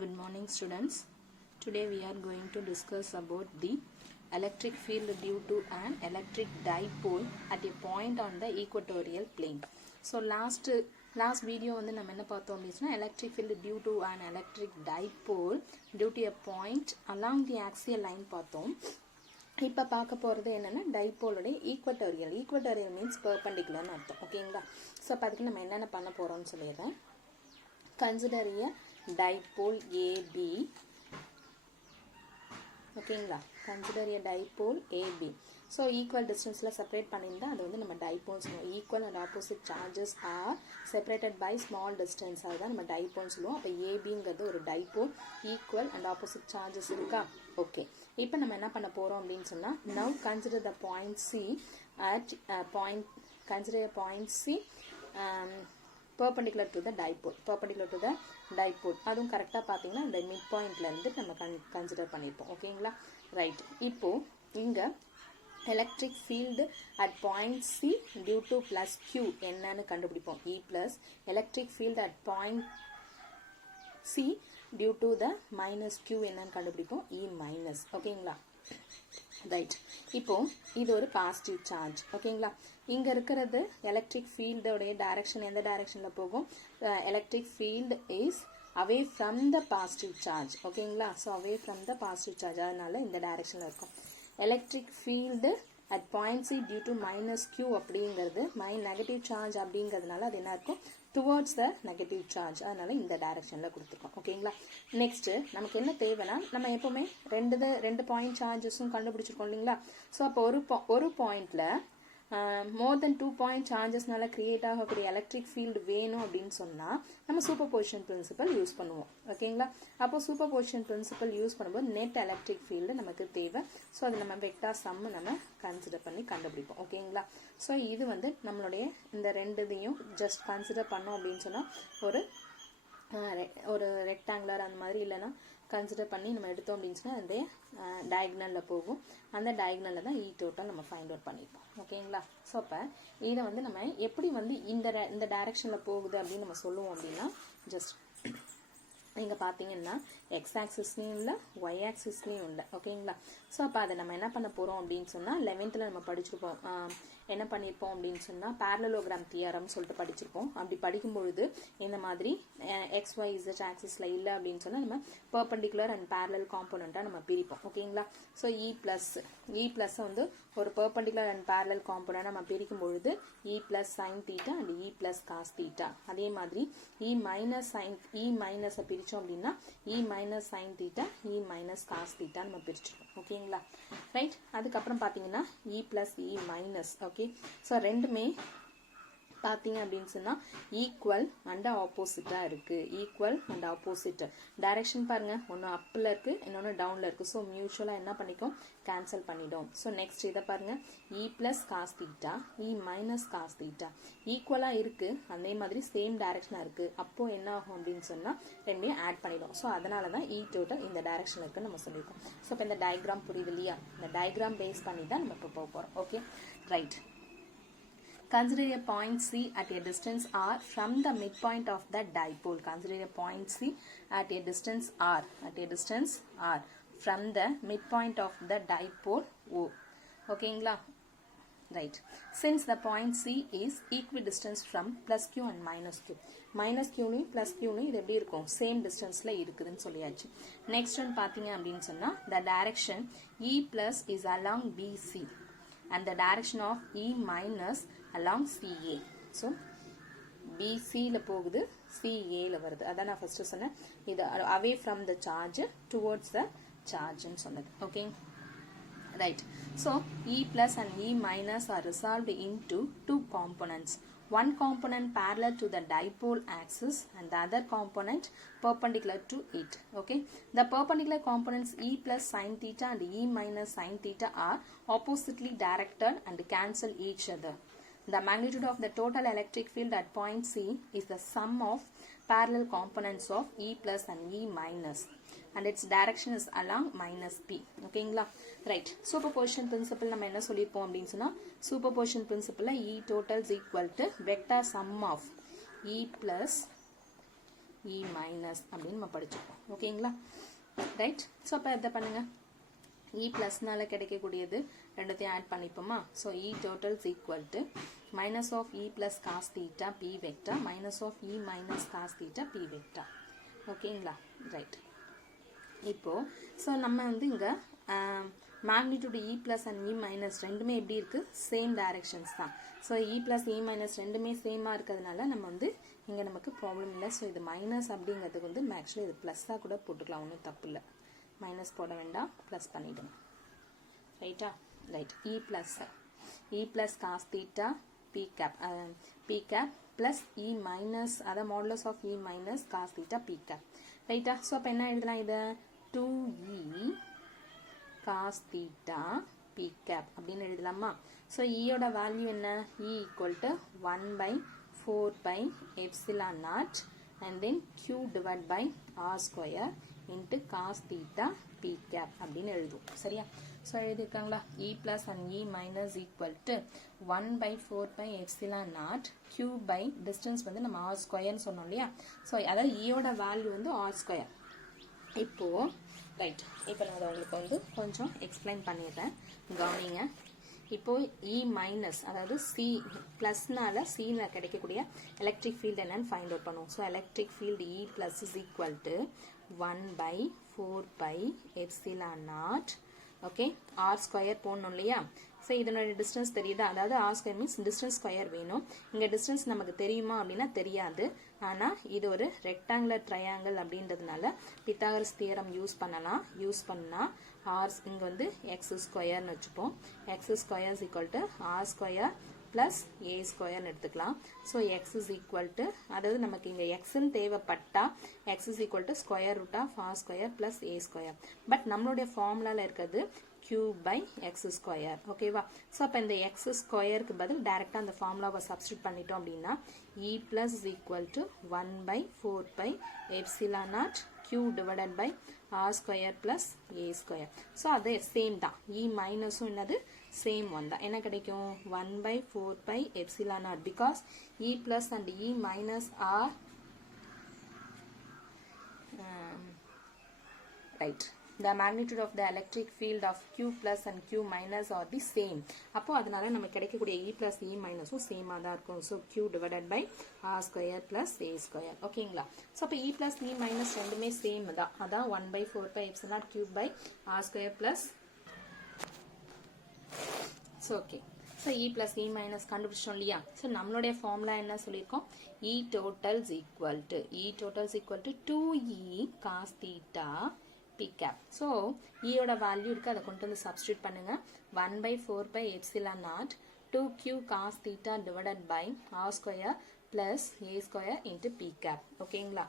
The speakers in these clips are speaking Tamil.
Good morning students. Today we are going to discuss about the electric field due to an electric dipole at a point on the equatorial plane. So last video வந்து நம்ம என்ன பார்த்தோம் அப்படினா electric field due to an electric dipole due to a point along the axial line பார்த்தோம். இப்போ பார்க்க போகிறது என்னென்னா டைப்போலோட ஈக்குவட்டோரியல் மீன்ஸ் பெர்பெண்டிகுலர்னு அர்த்தம். ஓகேங்களா? ஸோ அப்போ அதுக்கு நம்ம என்னென்ன பண்ண போகிறோம்னு சொல்லிடுறேன். Consider a dipole AB. ஓகேங்களா? Consider a dipole AB. So equal டிஸ்டன்ஸில் செப்பரேட் பண்ணியிருந்தால் அது வந்து நம்ம டைப்போல்ஸ் சொல்லுவோம். Equal and opposite charges are separated by small distance, அதுதான் நம்ம டைப்போல்னு சொல்லுவோம். அப்போ ஏபிங்கிறது ஒரு dipole, equal and opposite charges இருக்கா? ஓகே, இப்போ நம்ம என்ன பண்ண போகிறோம் அப்படின்னு சொன்னால், now consider the point C at consider point C perpendicular to the dipole. அதுவும் கரெக்டாக பார்த்தீங்கன்னா இந்த மிட் பாயிண்ட்லேருந்து நம்ம கன்சிடர் பண்ணியிருப்போம். ஓகேங்களா? ரைட். இப்போது இங்கே electric field at point C due to plus q என்னன்னு கண்டுபிடிப்போம். E plus electric field at point C due to the minus q என்னன்னு கண்டுபிடிப்போம். E minus. ஓகேங்களா? ரைட். இப்போ இது ஒரு பாசிட்டிவ் சார்ஜ். ஓகேங்களா? இங்க இருக்கிறது எலக்ட்ரிக் ஃபீல்டோடைய டைரக்ஷன் எந்த டைரக்ஷன்ல போகும்? Electric field is away from the positive charge. ஓகேங்களா? So away from the positive charge, அதனால இந்த டைரக்ஷன்ல இருக்கும். Electric field at point C due to minus q அப்படிங்கிறது நெகட்டிவ் சார்ஜ் அப்படிங்கிறதுனால அது என்ன இருக்கும்? டுவர்ட்ஸ் த நெகட்டிவ் சார்ஜ், அதனால இந்த டைரக்ஷன்ல கொடுத்துருக்கோம். ஓகேங்களா? நெக்ஸ்ட் நமக்கு என்ன தேவைன்னா, நம்ம எப்பவுமே ரெண்டு பாயிண்ட் சார்ஜஸும் கண்டுபிடிச்சிருக்கோம் இல்லைங்களா? ஸோ அப்போ ஒரு பாயிண்ட்ல மோர் தென் 2 பாயிண்ட் சார்ஜஸ்னால கிரியேட் ஆகக்கூடிய எலக்ட்ரிக் ஃபீல்டு வேணும் அப்படின்னு சொன்னால் நம்ம சூப்பர் பொசிஷன் பிரின்சிபல் யூஸ் பண்ணுவோம். ஓகேங்களா? அப்போ சூப்பர் பொசிஷன் பிரின்சிபல் யூஸ் பண்ணும்போது நெட் எலக்ட்ரிக் ஃபீல்டு நமக்கு தேவை. ஸோ அது நம்ம வெக்டார் சம் நம்ம கன்சிடர் பண்ணி கண்டுபிடிப்போம். ஓகேங்களா? ஸோ இது வந்து நம்மளுடைய இந்த ரெண்டுதையும் ஜஸ்ட் கன்சிடர் பண்ணோம் அப்படின்னு சொன்னால் ஒரு ரெக்டாங்குலர் அந்த மாதிரி இல்லைன்னா கன்சிடர் பண்ணி நம்ம எடுத்தோம் அப்படின்னு சொன்னால் அதே டயக்னலில் போகும். அந்த டயக்னலில் தான் இ டோட்டல் நம்ம ஃபைண்ட் அவுட் பண்ணிப்போம். ஓகேங்களா? ஸோ அப்போ இதை வந்து நம்ம எப்படி வந்து இந்த டைரக்ஷனில் போகுது அப்படின்னு நம்ம சொல்லுவோம் அப்படின்னா, ஜஸ்ட் நீங்கள் பார்த்தீங்கன்னா எக்ஸ் ஆக்சிஸ்லேயும் இல்லை, ஒய் ஆக்சிஸ்லேயும் இல்லை. ஓகேங்களா? ஸோ அப்போ அதை நம்ம என்ன பண்ண போகிறோம் அப்படின்னு சொன்னால் 11th நம்ம படிச்சிருப்போம். என்ன பண்ணியிருப்போம் அப்படின்னு சொன்னால் பேரலோகிராம் தியரம் சொல்லிட்டு படிச்சிருப்போம். அப்படி படிக்கும்பொழுது இந்த மாதிரி எக்ஸ் ஒய் இசட் ஆக்சிஸில் இல்லை அப்படின்னு சொன்னால் நம்ம பெர்பெண்டிகுலர் அண்ட் பேரலல் காம்போனண்ட்டாக நம்ம பிரிப்போம். ஓகேங்களா? ஸோ இ ப்ளஸ் வந்து ஒரு பெர்பெண்டிகுலர் அண்ட் பேரலல் காம்போனண்ட் நம்ம பிரிக்கும் பொழுது E plus sine theta and E plus cos theta. அதே மாதிரி இ மைனஸை பிரித்தோம் அப்படின்னா E minus sine theta E minus cos theta நம்ம பிரிச்சிருக்கோம். ஓகேங்களா? ரைட். அதுக்கப்புறம் பார்த்தீங்கன்னா E plus E minus. Okay, so ரெண்டுமே பார்த்தீங்க அப்படின்னு சொன்னால் ஈக்குவல் அண்ட் ஆப்போசிட்டாக இருக்குது. ஈக்குவல் அண்ட் ஆப்போசிட் டைரக்ஷன் பாருங்கள், ஒன்று அப்பில் இருக்குது, இன்னொன்று டவுனில் இருக்குது. ஸோ மியூச்சுவலாக என்ன பண்ணிக்கும்? கேன்சல் பண்ணிடும். ஸோ நெக்ஸ்ட் இதை பாருங்கள், இ plus cos theta E minus cos theta ஈக்குவலாக இருக்குது, அதே மாதிரி சேம் டைரக்ஷனாக இருக்குது. அப்போது என்ன ஆகும் அப்படின்னு சொன்னால் ரெண்டுமே ஆட் பண்ணிடும். ஸோ அதனால தான் இ டோட்டல் இந்த டைரக்ஷனில் இருக்குன்னு நம்ம சொல்லியிருக்கோம். ஸோ இப்போ இந்த டயக்ராம் புரியுது இல்லையா? இந்த டயக்ராம் பேஸ் பண்ணி தான் நம்ம இப்போ போக போகிறோம். Okay, right. Consider a point C at a distance r from the midpoint of the dipole. Consider a point C at a distance r from the midpoint of the dipole O. Okay, right. Since the point C is equidistant from plus Q and minus Q. Minus Q ni plus Q ni இது எப்படி இருக்கும்? Same distanceல இருக்குதுன்னு சொல்லியாச்சு. Next one பார்த்தீங்க அப்படின்னு சொன்னா the direction E plus is along BC and the direction of E minus along CA. So BC ல போகுது, CA ல வருது. அதான் நான் ஃபர்ஸ்ட் சொன்னேன், இது away from the charge towards the charge ன்னு சொன்னது. Okay, right. So E plus and E minus are resolved into two components. One component parallel to the dipole axis and the other component perpendicular to it. Okay, the perpendicular components E plus sin theta and E minus sin theta are oppositely directed and cancel each other. The magnitude of the total electric field at point C is the sum of parallel components of E plus and E minus and its direction is along minus P. ஓகேங்களா? ரைட். சூப்பர்பொசிஷன் பிரின்சிபல் நம்ம என்ன சொல்லியிருப்போம் அப்படின்னு சொன்னால், superposition பிரின்சிபலில் E total is equal to vector sum of E plus E minus அப்படின்னு நம்ம படிச்சிருக்கோம். ஓகேங்களா? ரைட். ஸோ அப்போ எதை பண்ணுங்க, இ ப்ளஸ்னால கிடைக்கக்கூடியது ரெண்டுத்தையும் ஆட் பண்ணிப்போமா. So E total is equal to minus of E plus cos theta p vector minus of E minus cos theta p vector. ஓகேங்களா? ரைட். இப்போ ஸோ நம்ம வந்து இங்கே magnitude E plus and E minus ரெண்டுமே எப்படி இருக்குது, சேம் டைரக்ஷன்ஸ் தான். So E plus E minus ரெண்டுமே சேமாக இருக்கிறதுனால நம்ம வந்து இங்கே நமக்கு ப்ராப்ளம் இல்லை. ஸோ இது மைனஸ் அப்படிங்கிறதுக்கு வந்து ஆக்சுவலி இது ப்ளஸ்ஸாக கூட போட்டுக்கலாம், ஒன்றும் தப்பு இல்லை. மைனஸ் போட வேண்டாம், ப்ளஸ் பண்ணிவிடுங்க. ரைட்டா? Right. E plus cos theta p cap plus E minus அதாவது modulus of E minus cos theta p cap. ரைட்டா? ஸோ அப்போ என்ன எழுதலாம், இதை 2e cos theta p gap அப்படின்னு எழுதலாமா. ஸோ ஈயோட வேல்யூ என்ன, E equal to 1/4πε0 and then q divided by r square into cos theta p cap அப்படின்னு எழுதுவோம். சரியா? ஸோ எழுதிருக்காங்களா, E plus and E minus equal to 1/4πε0 q by distance வந்து நம்ம r ஸ்கொயர்னு சொன்னோம் இல்லையா. ஸோ அதாவது ஈயோட வேல்யூ வந்து r ஸ்கொயர். இப்போ ரைட், இப்போ நான் அதை உங்களுக்கு வந்து கொஞ்சம் எக்ஸ்பிளைன் பண்ணிடுறேன், கவனிங்க. இப்போ இ மைனஸ் அதாவது சி பிளஸ்னால சியில் கிடைக்கக்கூடிய எலக்ட்ரிக் ஃபீல்டு என்னன்னு ஃபைண்ட் அவுட் பண்ணுவோம். So electric field E plus is equal to 1/4πε0. Okay, r square போடணும் இல்லையா. ஸோ இதனோட டிஸ்டன்ஸ் தெரியுதா, அதாவது r square means distance square வேணும். இங்கே டிஸ்டன்ஸ் நமக்கு தெரியுமா அப்படின்னா தெரியாது. ஆனால் இது ஒரு ரெக்டாங்குலர் ட்ரையாங்கிள் அப்படின்றதுனால பித்தாகரஸ் தியரம் யூஸ் பண்ணலாம். யூஸ் பண்ணால் ஆர் இங்கே வந்து எக்ஸ் ஸ்கொயர்னு வச்சுப்போம். X square is equal to r square plus a ஸ்கொயர்னு எடுத்துக்கலாம். So x is equal to அதாவது நமக்கு இங்கே எக்ஸ்ன்னு தேவைப்பட்டா x is equal to square root of r square plus a square. But நம்மளுடைய ஃபார்முலாவில் இருக்கிறது cube by x square. ஓகேவா? ஸோ அப்போ இந்த எக்ஸ் ஸ்கொயருக்கு பதில் டைரெக்டாக அந்த ஃபார்முலாவை சப்ஸ்டியூட் பண்ணிட்டோம் அப்படின்னா E plus is equal to 1/4πε0 q divided by r square plus a square. So அது சேம் தான், இ மைனஸும் என்னது சேம் ஒன் தான். என்ன கிடைக்கும், 1/4πε0 because E plus and E minus are right. The magnitude of the electric field of Q plus and Q minus are the same. அப்போ அதனால நமக்கு கிடைக்கக்கூடிய E plus E minusம் சேமாக தான் இருக்கும். So Q divided by R square plus A square. ஓகேங்களா? ஸோ அப்போ E plus E minus ரெண்டுமே சேம் தான். அதான் 1/4πε0 cube by R square plus. So okay, so E plus E minus கண்டுபிடிச்சோம் இல்லையா. ஸோ நம்மளுடைய ஃபார்முலா என்ன சொல்லியிருக்கோம், E total is equal to 2E cos theta P cap. So ஈயோட வேல்யூ இருக்கு, அதை கொண்டு வந்து சப்ஸ்டியூட் பண்ணுங்க. 1/4πε0 2q cos theta divided by r square plus a square into P cap. ஓகேங்களா?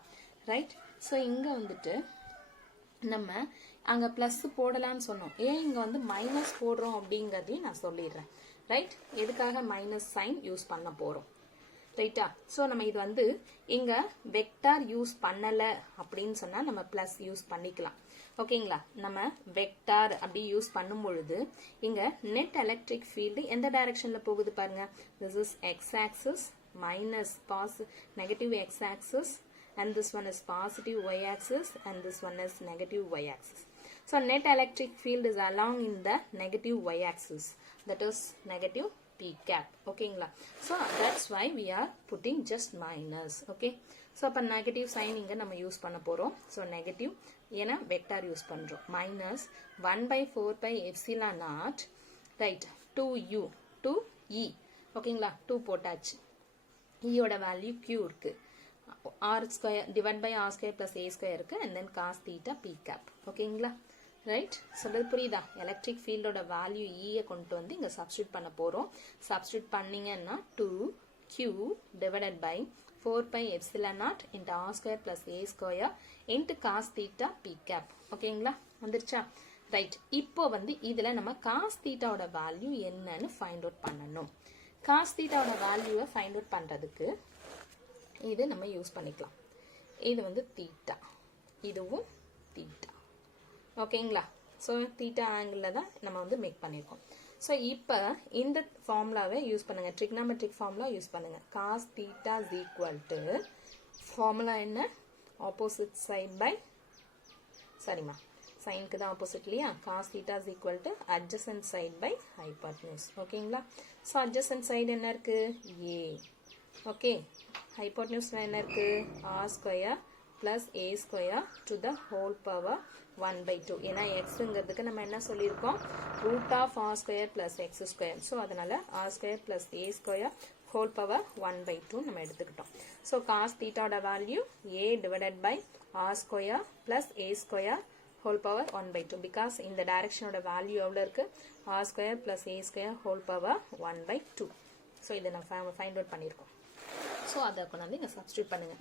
ரைட். ஸோ இங்கே வந்துட்டு நம்ம அங்கே ப்ளஸ் போடலான்னு சொன்னோம். ஏன் இங்கே வந்து மைனஸ் போடுறோம் அப்படிங்கிறதையும் நான் சொல்லிடுறேன். ரைட், எதுக்காக மைனஸ் சைன் யூஸ் பண்ண போகிறோம். ரைட்டா? ஸோ நம்ம இது வந்து இங்கே வெக்டார் யூஸ் பண்ணலை அப்படின்னு சொன்னால் நம்ம ப்ளஸ் யூஸ் பண்ணிக்கலாம். ஓகேங்களா? நம்ம வெக்டார் அப்படி யூஸ் பண்ணும் பொழுது இங்கே நெட் எலக்ட்ரிக் ஃபீல்டு எந்த டைரக்ஷனில் போகுது பாருங்க. This is X axis minus negative X axis and this one is positive y axis and this one is negative y axis. So net electric field is along in the negative y axis, that is negative P cap. ஓகேங்களா? So that's why we are putting just minus. Okay, so அப்போ நெகட்டிவ் சைன் இங்கே நம்ம யூஸ் பண்ண போகிறோம். ஸோ நெகட்டிவ் ஏன்னா வெக்டார் யூஸ் பண்ணுறோம். Minus 1/4πε0 right 2u 2e. ஓகேங்களா? 2 போட்டாச்சு. ஈயோட வேல்யூ q இருக்கு, r square divided by r square plus a square இருக்கு, and then cos theta p cap. ஓகேங்களா? ரைட், சொல்றது புரியுதா? எலக்ட்ரிக் ஃபீல்டோட வேல்யூ ஈயை கொண்டு வந்து இங்கே சப்ஸ்டியூட் பண்ண போகிறோம். சப்ஸ்டியூட் பண்ணிங்கன்னா 2q divided by 4πε0 into r square plus a square into cos theta p cap. ஓகேங்களா? வந்துருச்சா? ரைட், இப்போ வந்து இதில் நம்ம cos thetaவோட வேல்யூ என்னன்னு ஃபைண்ட் அவுட் பண்ணணும். cos thetaவோட வேல்யூவை ஃபைண்ட் அவுட் பண்ணுறதுக்கு இது நம்ம யூஸ் பண்ணிக்கலாம். இது வந்து தீட்டா, இதுவும் தீட்டா. ஓகேங்களா? ஸோ தீட்டா ஆங்கிளில் தான் நம்ம வந்து மேக் பண்ணியிருக்கோம். ஸோ இப்போ இந்த ஃபார்முலாவை யூஸ் பண்ணுங்க, ட்ரிக்னாமெட்ரிக் ஃபார்முலா யூஸ் பண்ணுங்க. Cos theta is equal to formula என்ன, opposite side by சரிமா சைனுக்கு தான் ஆப்போசிட் இல்லையா cos theta is equal to adjacent side by hypotenuse ஓகேங்களா ஸோ adjacent side என்ன இருக்கு a ஓகே hypotenuse என்ன இருக்கு r square plus a square to the whole power 1 by 2 ஏன்னா xங்கிறதுக்கு நம்ம என்ன சொல்லியிருக்கோம் root of r square plus x square so அதனால r square plus a square whole power 1 by 2 நம்ம எடுத்துக்கிட்டோம் ஸோ cos theta ஓட value a divided by r square plus a square whole power 1 by 2 because இந்த direction ஓட வேல்யூ எவ்வளோ இருக்கு r square plus a square whole power 1 by 2 so இதை நம்ம ஃபைண்ட் அவுட் பண்ணியிருக்கோம் ஸோ அதை கொண்டாந்து இங்கே சப்ஸ்டியூட் பண்ணுங்க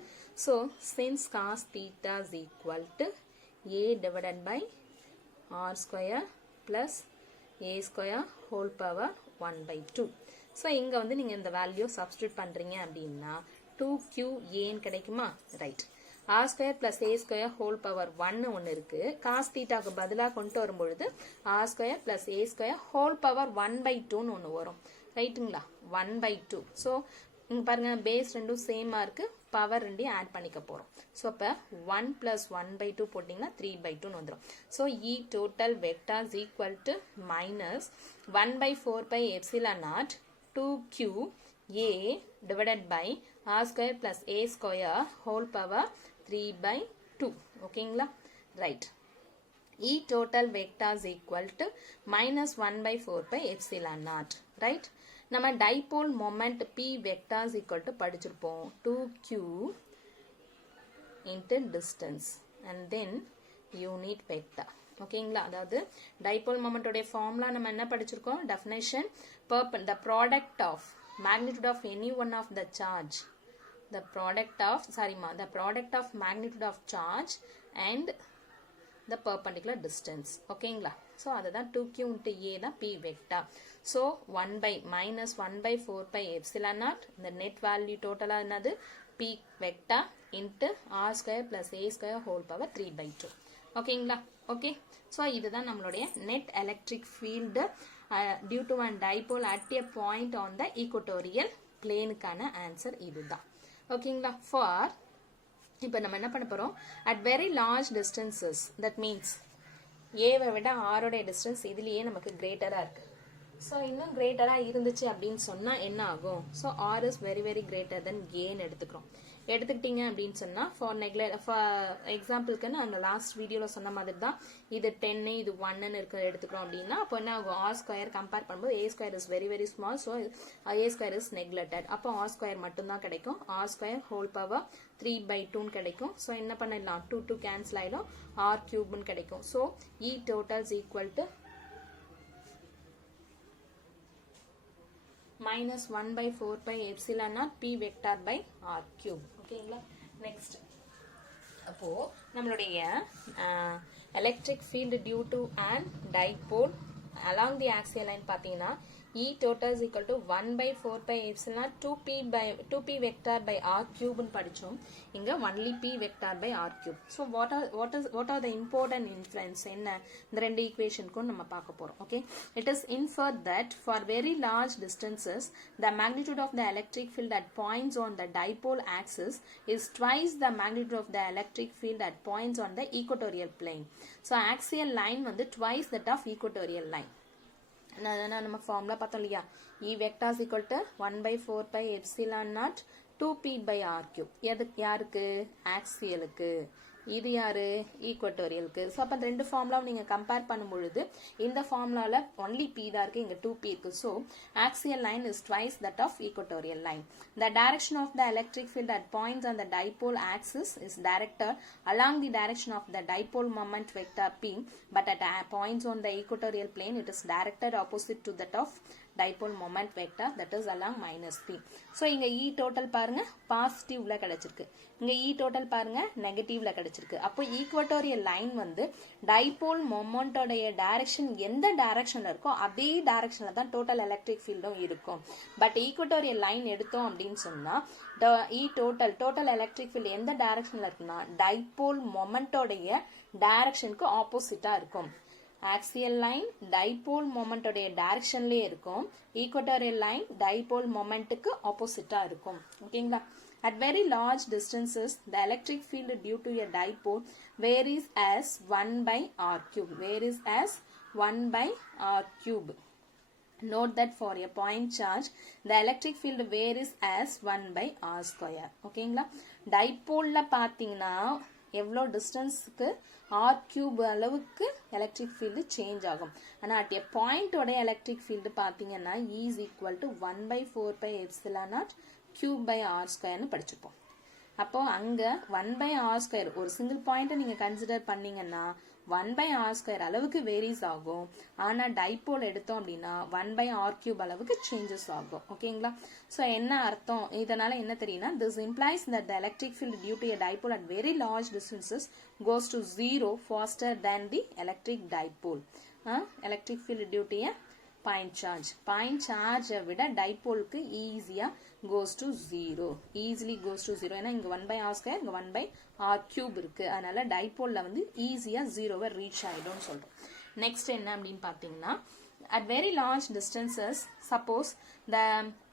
so since cos theta is equal to a divided by r square plus a square whole power 1 by 2 so இங்கே வந்து நீங்கள் இந்த வேல்யூ சப்ஸ்டியூட் பண்ணுறீங்க அப்படின்னா 2qa கிடைக்குமா right r square plus a square whole power 1 ஒன்று இருக்கு cos thetaக்கு பதிலாக கொண்டு வரும்பொழுது r square plus a square whole power 1 by 2ன்னு ஒன்று வரும் ரைட்டுங்களா 1 by 2 ஸோ இங்கே பாருங்க பேஸ் ரெண்டும் சேமாக இருக்கு பவர் ரெண்டையும் ஆட் பண்ணிக்க போகிறோம் ஸோ அப்போ 1 plus 1 by 2 போட்டிங்கன்னா 3 by 2ன்னு வந்துடும் so E total vector is equal to minus 1 by 4 pi epsilon naught 2q a divided by r square plus a square whole power 3 by 2 ஓகேங்களா right E total vector is equal to minus 1 by 4 pi epsilon naught right நம்ம dipole moment p vector is equal to படிச்சிருப்போம் 2q into distance and then unit vector ஓகேங்களா அதாவது dipole moment உடைய formula நம்ம என்ன படிச்சிருக்கோம் definition the product of magnitude of any one of the charge the product of magnitude of charge and the perpendicular distance ஓகேங்களா ஸோ அதுதான் 2q into a தான் p vector so 1 by minus 1 by 4 pi epsilon naught இந்த net value டோட்டலாக என்னது p vector into r square plus a square whole power 3 by 2 ஓகேங்களா ஓகே ஸோ இதுதான் நம்மளுடைய net electric field due to one dipole at a point on the equatorial planeக்கான ஆன்சர் இதுதான் ஓகேங்களா ஃபார் இப்போ நம்ம என்ன பண்ண போகிறோம் at very large distances that means ஏவை விட ஆரோடைய டிஸ்டன்ஸ் இதுலேயே நமக்கு கிரேட்டராக இருக்குது ஸோ இன்னும் கிரேட்டராக இருந்துச்சு அப்படின்னு சொன்னால் என்ன ஆகும் so R is very very greater then ஏன்னு எடுத்துக்கிட்டீங்க அப்படின்னு சொன்னால் ஃபார் எக்ஸாம்பிளுக்கு நாங்கள் லாஸ்ட் வீடியோவில் சொன்ன மாதிரி தான் இது 10 இது 1ன்னு எடுத்துக்கிறோம் அப்படின்னா அப்போ என்ன ஆகும் ஆர் ஸ்கொயர் கம்பேர் பண்ணும்போது a square is very very small so a square is neglected அப்போ ஆர் ஸ்கொயர் மட்டும்தான் கிடைக்கும் r square whole power 3 by 2 கிடைக்கும் ஸோ என்ன பண்ணிடலாம் 2 கேன்சல் ஆகிடும் ஆர் கியூப்னு கிடைக்கும் so E total is equal to minus 1 by 4 pi epsilon naught p vector by r cube ஓகேங்களா நெக்ஸ்ட் அப்போ நம்மளுடைய electric field due to and dipole along the axial line பார்த்தீங்கன்னா E total is equal to 1 by 4 pi epsilon 2p vector by r cube ன்னு படிச்சோம் இங்க only p vector by r cube so what are the important inference என்ன இந்த ரெண்டு ஈக்குவேஷனுக்கும் நம்ம பார்க்க போறோம் okay it is inferred that for very large distances the magnitude of the electric field at points on the dipole axis is twice the magnitude of the electric field at points on the equatorial plane so axial line வந்து twice that of equatorial line நம்ம ஃபார்முலா பார்த்தோம் இல்லையா E vector is equal to 1 by 4 pi epsilon naught 2p by r cube யாருக்கு ஆக்சியலுக்கு இது யாரு ஈக்குவட்டோரியலுக்கு ஸோ அப்போ அந்த ரெண்டு ஃபார்முலாவும் நீங்கள் கம்பேர் பண்ணும்பொழுது இந்த ஃபார்முலாவில் ஒன்லி பி தான் இருக்குது இங்கே 2p இருக்குது so axial line is twice that of equatorial line the direction of the electric field at points on the dipole axis is directed along the direction of the dipole moment vector p but at points on the equatorial plane it is directed opposite to that of dipole moment vector that is along minus p so இங்க E total பாருங்க பாசிட்டிவ்ல கிடைச்சிருக்கு இங்க E total பாருங்க நெகட்டிவ்ல கிடைச்சிருக்கு அப்போ ஈக்குவட்டோரியல் லைன் வந்து டைபோல் மொமெண்டோடைய டைரக்ஷன் எந்த டைரக்ஷன்ல இருக்கோ அதே டைரக்ஷன்ல தான் டோட்டல் எலக்ட்ரிக் ஃபீல்டும் இருக்கும் பட் ஈக்குவட்டோரியல் லைன் எடுத்தோம் அப்படின்னு சொன்னா E total electric field எந்த டைரக்ஷன்ல இருக்குன்னா டைபோல் மொமெண்டோடைய டைரக்ஷனுக்கு ஆப்போசிட்டா இருக்கும் axial line dipole moment உடைய டைரக்ஷன்லயே இருக்கும் ஈக்குவட்டோரியல் லைன் டைபோல் மொமெண்ட்டுக்கு ஆப்போசிட்டா இருக்கும் ஓகேங்களா At very large distances, the electric field due to a dipole varies as 1 by r cube. Varies as 1 by r cube. Note that for a point charge, the electric field varies as 1 by r square. ஓகேங்களா? டைபோல்ல பார்த்தீங்கன்னா எவ்வளோ டிஸ்டன்ஸுக்கு ஆர் கியூப் அளவுக்கு எலக்ட்ரிக் ஃபீல்டு சேஞ்ச் ஆகும். ஆனால் அட் எ பாயிண்டோட எலக்ட்ரிக் ஃபீல்டு பார்த்தீங்கன்னா is equal to 1/4πε0 cube by r ஸ்கொயர்னு படிச்சுப்போம். அப்போ அங்கே 1/r², ஒரு சிங்கிள் பாயிண்ட்டை நீங்கள் கன்சிடர் பண்ணீங்கன்னா 1/r² அளவுக்கு வேரிஸ் ஆகும். ஆனால் டைபோல் எடுத்தோம் அப்படின்னா 1/r³ அளவுக்கு சேஞ்சஸ் ஆகும். ஓகேங்களா? ஸோ என்ன அர்த்தம், இதனால என்ன தெரியும்னா, this implies that the electric field due to a dipole at very large distances goes to 0 faster than the electric dipole. Electric field due to a point சார்ஜை விட டைபோலுக்கு ஈஸியா goes to 0, easily goes to 0. ஏன்னா இங்க 1/r², இங்க 1/r³ இருக்கு. அதனால டைபோல்ல வந்து ஈஸியா 0வை ரீச் ஆயிடும் சொல்றோம். நெக்ஸ்ட் என்ன அப்படின்னு பாத்தீங்கன்னா, at very large distances, suppose the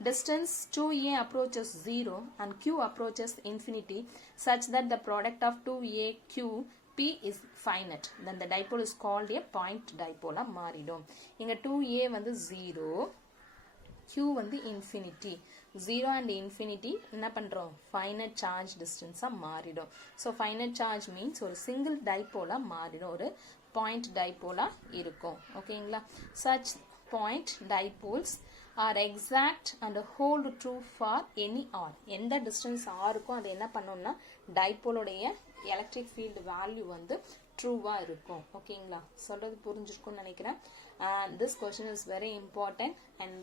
distance 2a approaches 0 and q approaches infinity such that the product of 2a q P is finite, then the dipole is called a point dipole. மாறிடும். இங்க 2a வந்து 0, q வந்து infinity. 0 and infinity என்ன பண்றோம், finite charge distance மாறிடும். So finite charge means ஒரு single dipole மாறிடும், ஒரு point dipole இருக்கும். ஓகேங்களா? Such point dipoles are exact and hold true for any r. எந்த distance r இருக்கும் அது என்ன பண்ணோம்னா டைபோலோடைய எலக்ட்ரிக் ஃபீல்டு வேல்யூ வந்து ட்ரூவா இருக்கும். ஓகேங்களா? சொல்றது புரிஞ்சிருக்கும்னு நினைக்கிறேன். This question is very important and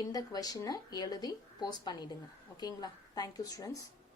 இந்த கொஸ்டினை எழுதி போஸ்ட் பண்ணிடுங்க. ஓகேங்களா? Thank you students.